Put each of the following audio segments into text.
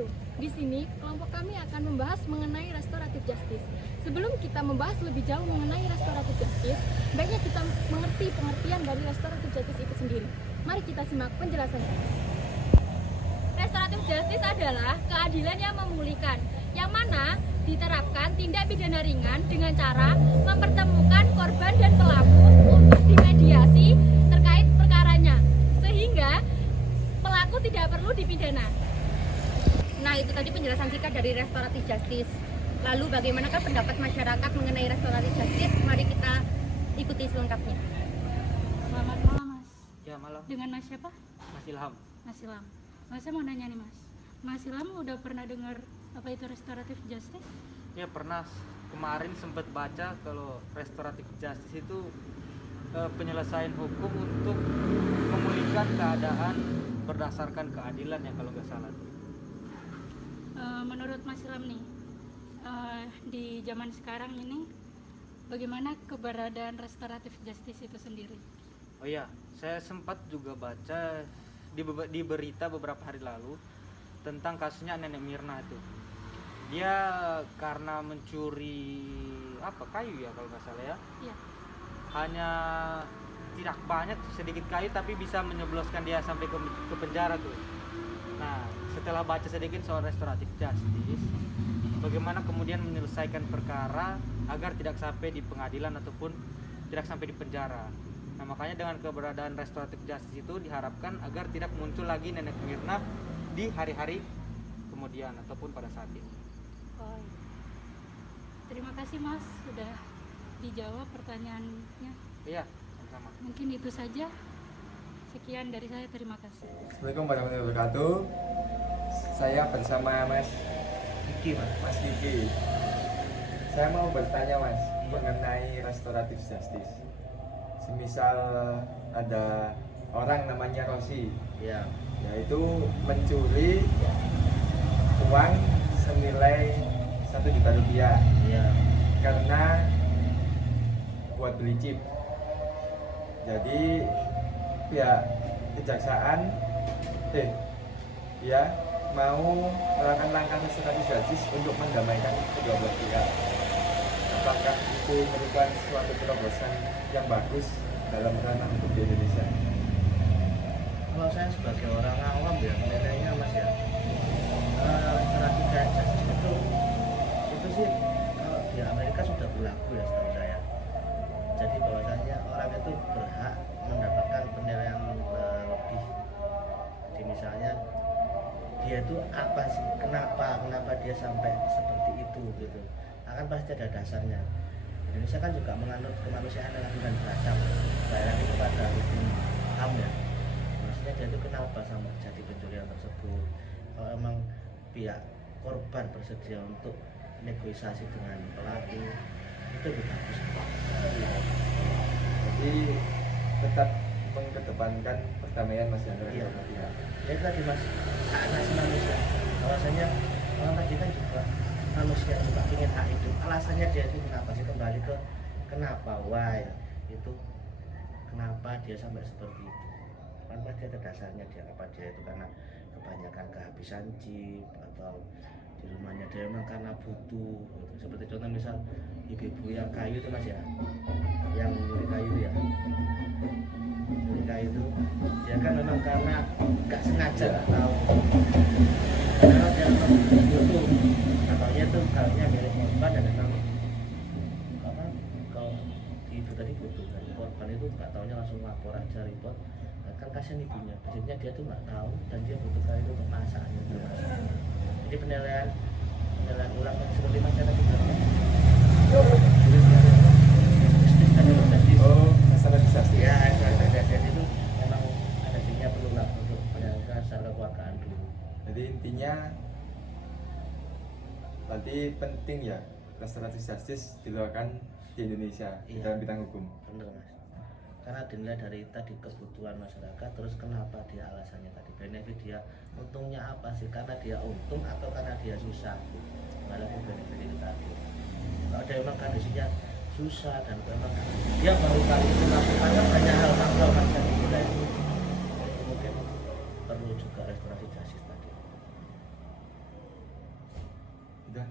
wabarakatuh. Di sini kelompok kami akan membahas mengenai restoratif justice. Sebelum kita membahas lebih jauh mengenai restoratif justice, baiknya kita mengerti pengertian dari restoratif justice itu sendiri. Mari kita simak penjelasannya. Restoratif justice adalah keadilan yang memulihkan, yang mana diterapkan tindak pidana ringan dengan cara mempertemukan korban dan pelaku untuk dimediasi terkait perkaranya, sehingga pelaku tidak perlu dipidana. Nah, itu tadi penjelasan singkat dari restoratif justice. Lalu bagaimanakah pendapat masyarakat mengenai restoratif justice? Mari kita ikuti selengkapnya. Selamat malam, Mas. Ya, malam. Dengan Mas siapa? Mas Ilham. Mas Ilham. Mas, saya mau nanya nih, Mas. Mas Ilham udah pernah dengar apa itu restoratif justice? Ya, pernah. Kemarin sempat baca kalau restoratif justice itu penyelesaian hukum untuk memulihkan keadaan berdasarkan keadilan ya kalau nggak salah. Menurut Mas Ilham nih, di zaman sekarang ini bagaimana keberadaan restoratif justice itu sendiri? Oh iya, saya sempat juga baca di berita beberapa hari lalu tentang kasusnya Nenek Mirna itu. Dia karena mencuri kayu ya kalau nggak salah ya. Iya. Hanya tidak banyak, sedikit kayu tapi bisa menyebloskan dia sampai ke penjara tuh. Nah, setelah baca sedikit soal restoratif justice, bagaimana kemudian menyelesaikan perkara agar tidak sampai di pengadilan ataupun tidak sampai di penjara. Nah, makanya dengan keberadaan restoratif justice itu diharapkan agar tidak muncul lagi Nenek Mirna di hari-hari kemudian ataupun pada saat ini. Oh, iya. Terima kasih, Mas, sudah dijawab pertanyaannya. Iya, sama-sama. Mungkin itu saja. Sekian dari saya, terima kasih. Assalamualaikum warahmatullahi wabarakatuh. Saya bersama Mas Kiki. Saya mau bertanya Mas mengenai restoratif justice. Semisal ada orang namanya Rosi, yaitu mencuri uang senilai 1 juta rupiah karena buat beli chip. Jadi pihak kejaksaan mau melakukan langkah restoratif justice untuk mendamaikan kedua belah pihak. Apakah itu merupakan suatu terobosan yang bagus dalam ranah hukum di Indonesia? Kalau saya sebagai orang awam ya menilainya Mas ya, restoratif justice itu sih kalau di Amerika sudah berlaku ya setahu saya. Jadi bahwasanya orang itu berhak mendapatkan penilaian lebih. Jadi misalnya dia itu apa sih, kenapa dia sampai seperti itu gitu. Akan pasti ada dasarnya. Indonesia kan juga menganut kemanusiaan dan adil dan beradab, bayangin kepada hukum HAM ya. Maksudnya dia itu kenapa sampai jadi pencurian tersebut. Kalau emang pihak korban bersedia untuk negosiasi dengan pelaku, itu lebih bagus. Jadi tetap mengedepankan perdamaian masyarakat. Iya. Ya itu tadi Mas, hak asasi manusia. Bahwasanya orang tadi kan juga manusia juga ingin hak hidup. Alasannya dia itu kenapa sih, kembali ke kenapa, why itu kenapa dia sampai seperti itu. Kan pasti ada dasarnya dia, apa dia itu karena kebanyakan kehabisan chip atau di rumahnya dia memang karena butuh gitu. Seperti contoh misal ibu-ibu yang kayu itu Mas ya, yang nyuri kayu ya, nyuri kayu itu dia kan memang karena nggak sengaja nggak tahu, karena dia memang butuh, katanya itu kayunya milik korban dan memang apa, kalau ibu tadi butuh dan korban itu nggak tahunya langsung lapor aja report. Kan kasihan ibunya, maksudnya dia tuh nggak tahu dan dia butuh kayu untuk masak gitu. Jadi penilaian ulang seperti masyarakat juga. Masalah justice. Ya, justice itu memang ada dirinya perlu lah untuk penyelesaian secara kekeluargaan dulu. Jadi intinya berarti penting ya restoratif justice dilakukan di Indonesia di dalam bidang hukum. Benar Mas. Karena dinilai dari tadi kebutuhan masyarakat, terus kenapa dia alasannya tadi benefit dia, untungnya apa sih, karena dia untung atau karena dia susah, malah benefit itu tadi. Kalau dia memang kondisinya susah dan memang dia baru kali itu melakukan banyak hal faktor kan yang dinilai itu, mungkin perlu juga restorasi justice tadi. Udah,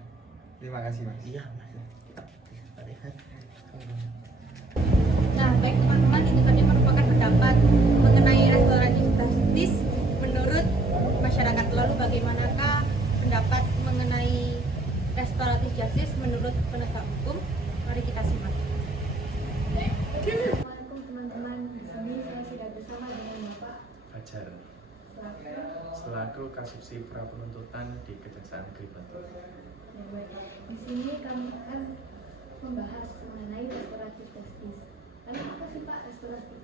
terima kasih Mas. Iya Mas. Nah, baik teman-teman, itu tadi merupakan pendapat mengenai restoratif justice menurut masyarakat. Lalu bagaimanakah pendapat mengenai restoratif justice menurut penegak hukum? Mari kita simak. Assalamualaikum teman-teman. Di sini saya sudah bersama dengan Bapak Fajar selaku selaku kasubsi pra penuntutan di Kejaksaan Negeri Batu. ya, baik. Di sini kami akan membahas mengenai restoratif justice. Lalu apa sih Pak restoratif?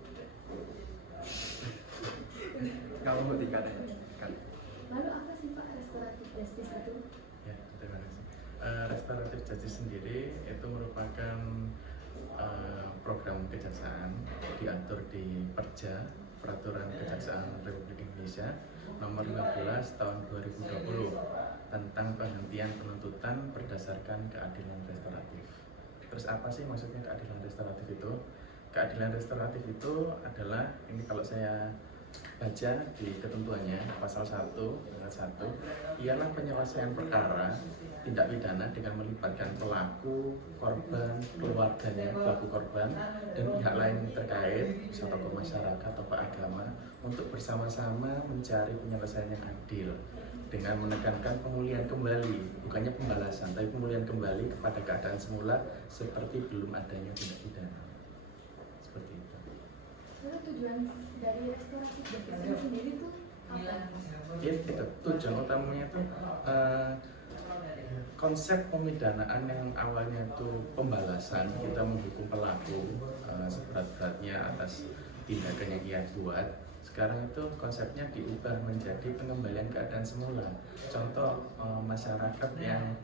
Kamu mau dikatakan? Lalu apa sih Pak restoratif justice itu? Ya, terima kasih. Restoratif justice sendiri itu merupakan program kejaksaan diatur di Perja Peraturan Kejaksaan Republik Indonesia Nomor 15 Tahun 2020 tentang penghentian penuntutan berdasarkan keadilan restoratif. Terus apa sih maksudnya keadilan restoratif itu? Keadilan restoratif itu adalah, ini kalau saya baca di ketentuannya pasal 1 ayat 1, ialah penyelesaian perkara tindak pidana dengan melibatkan pelaku, korban, keluarganya, pelaku korban, dan pihak lain terkait, misal tokoh masyarakat, tokoh agama, untuk bersama-sama mencari penyelesaian yang adil dengan menekankan pemulihan kembali, bukannya pembalasan, tapi pemulihan kembali kepada keadaan semula seperti belum adanya tindak pidana. Seperti itu. Lalu tujuan dari restoratif justice itu sendiri itu apa? Ya, gitu. Tujuan utamanya itu konsep pemidanaan yang awalnya itu pembalasan, kita menghukum pelaku seberat-beratnya atas tindakan yang ia buat. Sekarang itu konsepnya diubah menjadi pengembalian keadaan semula. Contoh, masyarakat yang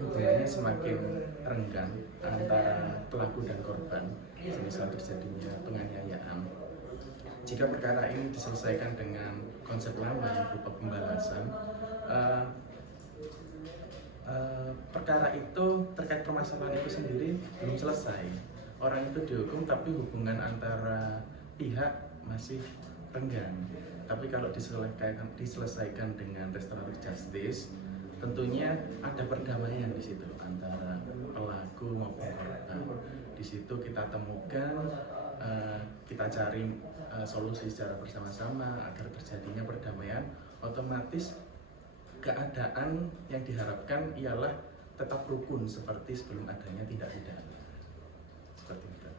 hubungannya semakin renggang antara pelaku dan korban, semisal terjadinya penganiayaan. Jika perkara ini diselesaikan dengan konsep lama yang berupa pembalasan, perkara itu terkait permasalahan itu sendiri belum selesai. Orang itu dihukum tapi hubungan antara pihak masih renggang. Tapi kalau diselesaikan dengan restoratif justice, tentunya ada perdamaian di situ antara pelaku maupun korban. Di situ kita temukan, kita cari solusi secara bersama-sama agar terjadinya perdamaian. Otomatis keadaan yang diharapkan ialah tetap rukun seperti sebelum adanya tindak pidana. Seperti itu.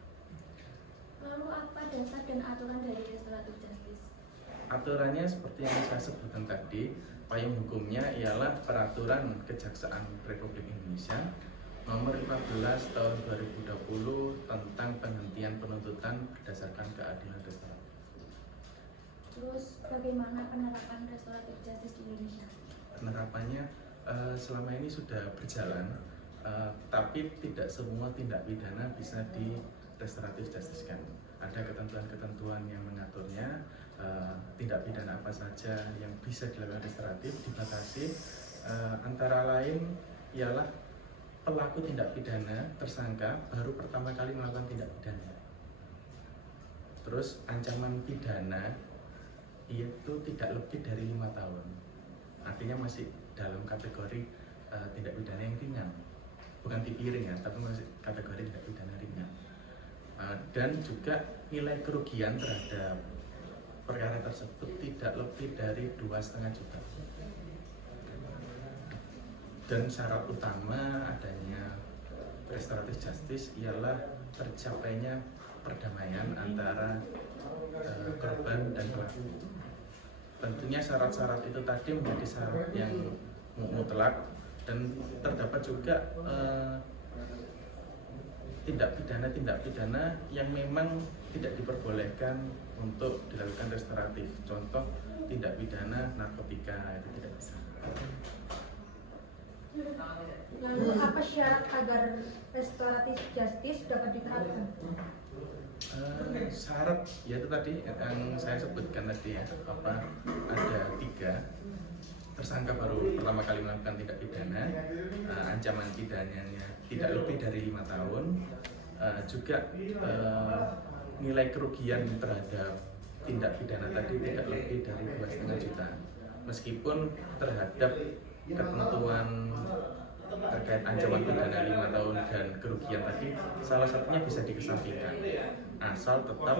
Lalu apa dasar dan aturan dari restoratif justice? Aturannya seperti yang saya sebutkan tadi, payung hukumnya ialah Peraturan Kejaksaan Republik Indonesia Nomor 15 Tahun 2020 tentang penghentian penuntutan berdasarkan keadilan restoratif. Terus bagaimana penerapan restoratif justice di Indonesia? Penerapannya selama ini sudah berjalan, tapi tidak semua tindak pidana bisa di restoratif justice kan. Ada ketentuan-ketentuan yang mengaturnya, tindak pidana apa saja yang bisa dilakukan restoratif dibatasi, antara lain ialah pelaku tindak pidana tersangka baru pertama kali melakukan tindak pidana. Terus ancaman pidana itu tidak lebih dari 5 tahun. Artinya masih dalam kategori tindak pidana yang ringan, bukan tipi ringan, tapi masih kategori tindak pidana ringan. Dan juga nilai kerugian terhadap perkara tersebut tidak lebih dari 2,5 juta. Dan syarat utama adanya restoratif justice ialah tercapainya perdamaian antara korban dan pelaku. Tentunya syarat-syarat itu tadi menjadi syarat yang mutlak, dan terdapat juga tindak pidana yang memang tidak diperbolehkan untuk dilakukan restoratif. Contoh, tindak pidana narkotika itu tidak bisa. Lalu apa syarat agar restoratif justice dapat diterapkan? Syarat yaitu tadi yang saya sebutkan tadi ya, ada 3 tersangka baru pertama kali melakukan tindak pidana, ancaman pidananya tidak lebih dari 5 tahun, juga nilai kerugian terhadap tindak pidana tadi tidak lebih dari 2,5 juta. Meskipun terhadap ketentuan terkait ancaman pidana 5 tahun dan kerugian tadi salah satunya bisa dikesampingkan asal tetap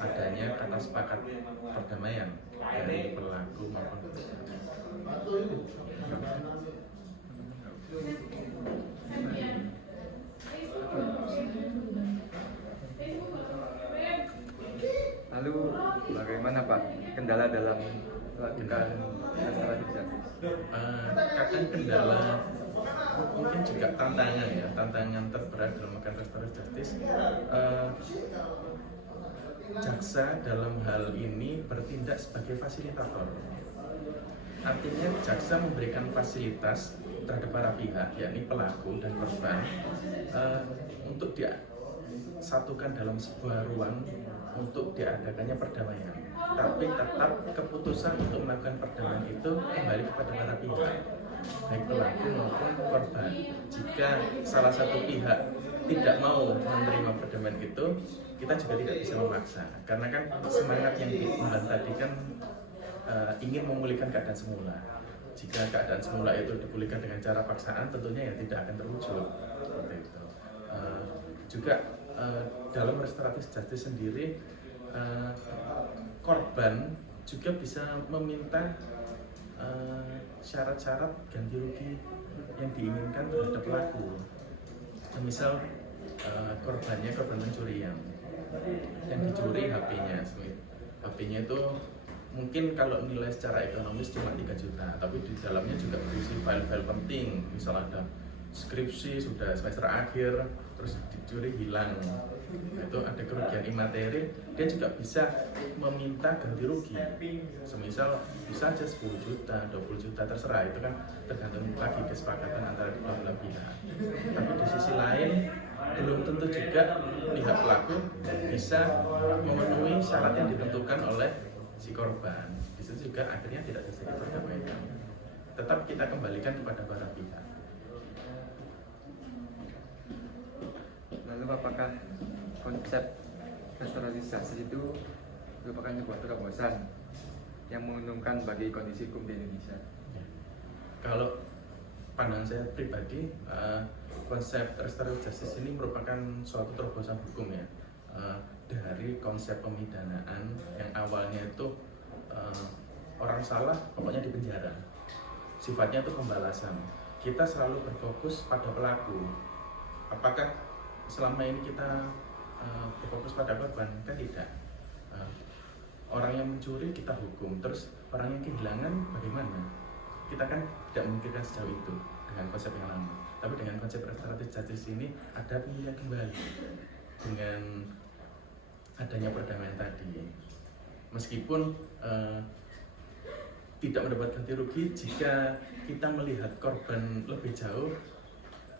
adanya kata sepakat perdamaian dari pelaku maupun korban. Lalu bagaimana Pak kendala dalam melakukan restoratif justice? Kadang kendala mungkin juga tantangan terberat dalam melakukan restoratif justice. Jaksa dalam hal ini bertindak sebagai fasilitator. Artinya jaksa memberikan fasilitas terhadap para pihak, yakni pelaku dan korban, untuk disatukan dalam sebuah ruang untuk diadakannya perdamaian. Tapi tetap keputusan untuk melakukan perdamaian itu kembali kepada para pihak, baik pelaku maupun korban. Jika salah satu pihak tidak mau menerima perdamaian itu, kita juga tidak bisa memaksa. Karena kan semangat yang dikembang tadi kan ingin memulihkan keadaan semula. Jika keadaan semula itu dipulihkan dengan cara paksaan, tentunya ya tidak akan terwujud. Seperti itu. Juga dalam restoratif justice sendiri, korban juga bisa meminta syarat-syarat ganti rugi yang diinginkan terhadap pelaku. Misal korban pencurian yang dicuri HP-nya. HP-nya itu mungkin kalau nilai secara ekonomis cuma 3 juta, tapi di dalamnya juga berisi file-file penting. Misal ada skripsi sudah semester akhir terus dicuri hilang, itu ada kerugian imateri, dia juga bisa meminta ganti rugi. Semisal bisa aja 10 juta, 20 juta, terserah, itu kan tergantung lagi kesepakatan antara kedua belah pihak. Tapi di sisi lain belum tentu juga pihak pelaku bisa memenuhi syarat yang ditentukan oleh si korban. Di situ juga akhirnya tidak terjadi perdamaian. Tetap kita kembalikan kepada para pihak. Lalu apakah konsep restoratif justice itu merupakan sebuah terobosan yang menguntungkan bagi kondisi hukum di Indonesia? Kalau pandangan saya pribadi, konsep restoratif justice ini merupakan suatu terobosan hukum ya, dari konsep pemidanaan yang awalnya itu orang salah pokoknya di penjara, sifatnya itu pembalasan. Kita selalu berfokus pada pelaku. Apakah selama ini kita berfokus pada korban? Kan tidak. Orang yang mencuri kita hukum, terus orang yang kehilangan bagaimana? Kita kan tidak memikirkan sejauh itu dengan konsep yang lama. Tapi dengan konsep restoratif justice ini ada pemulihan kembali dengan adanya perdamaian tadi. Meskipun tidak mendapat ganti rugi, jika kita melihat korban lebih jauh,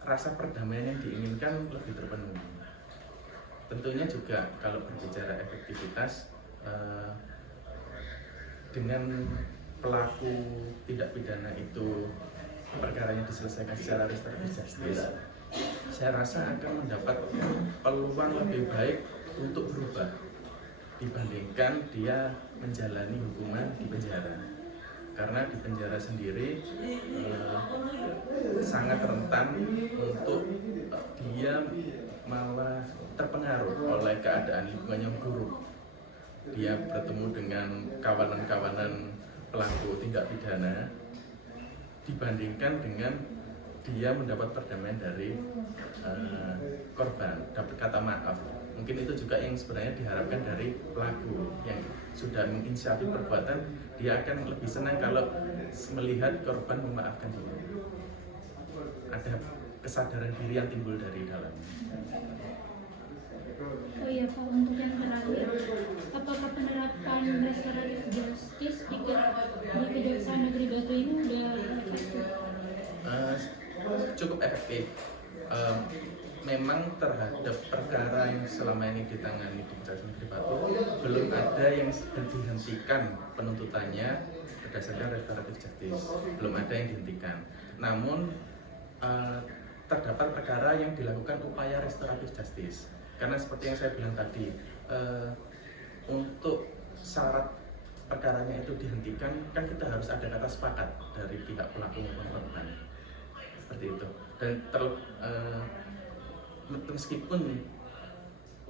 rasa perdamaian yang diinginkan lebih terpenuhi. Tentunya juga kalau berbicara efektivitas, dengan pelaku tindak pidana itu perkaranya diselesaikan secara restoratif justice, saya rasa akan mendapat peluang lebih baik untuk berubah dibandingkan dia menjalani hukuman di penjara. Karena di penjara sendiri sangat rentan untuk dia malah terpengaruh oleh keadaan lingkungan yang buruk. Dia bertemu dengan kawanan-kawanan pelaku tindak pidana dibandingkan dengan dia mendapat perdamaian dari korban, dapat kata maaf. Mungkin itu juga yang sebenarnya diharapkan dari pelaku yang sudah menginisiatif perbuatan. Dia akan lebih senang kalau melihat korban memaafkan dia. Ada kesadaran diri yang timbul dari dalam. Oh iya Pak, untuk yang terakhir, apakah penerapan restoratif justice di Kejaksaan Negeri Batu ini udah efektif? Cukup efektif. Memang terhadap perkara yang selama ini ditangani di Kejaksaan Negeri Batu belum ada yang dihentikan penuntutannya berdasarkan restoratif justice, belum ada yang dihentikan. Namun terdapat perkara yang dilakukan upaya restoratif justice. Karena seperti yang saya bilang tadi, untuk syarat perkaranya itu dihentikan, kan kita harus ada kata sepakat dari pihak pelaku maupun korban. seperti itu. Dan meskipun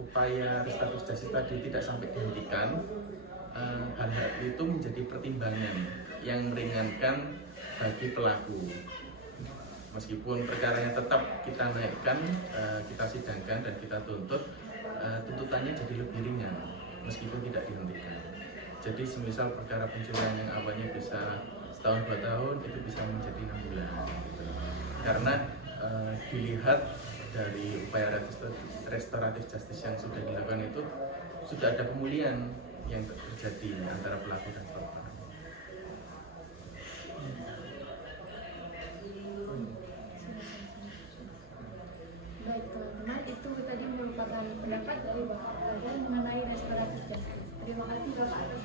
upaya restoratif justice tadi tidak sampai dihentikan, hal-hal itu menjadi pertimbangan yang meringankan bagi pelaku. Meskipun perkaranya tetap kita naikkan, kita sidangkan dan kita tuntut, tuntutannya jadi lebih ringan meskipun tidak dihentikan. Jadi semisal perkara pencurian yang awalnya bisa setahun 2 tahun itu bisa menjadi 6 bulan gitu. Karena dilihat dari upaya restoratif justice yang sudah dilakukan itu sudah ada pemulihan yang terjadi antara pelaku dan korban. Baik teman-teman, itu tadi merupakan pendapat dari Bapak Kapolda mengenai restoratif justice. Terima kasih Bapak.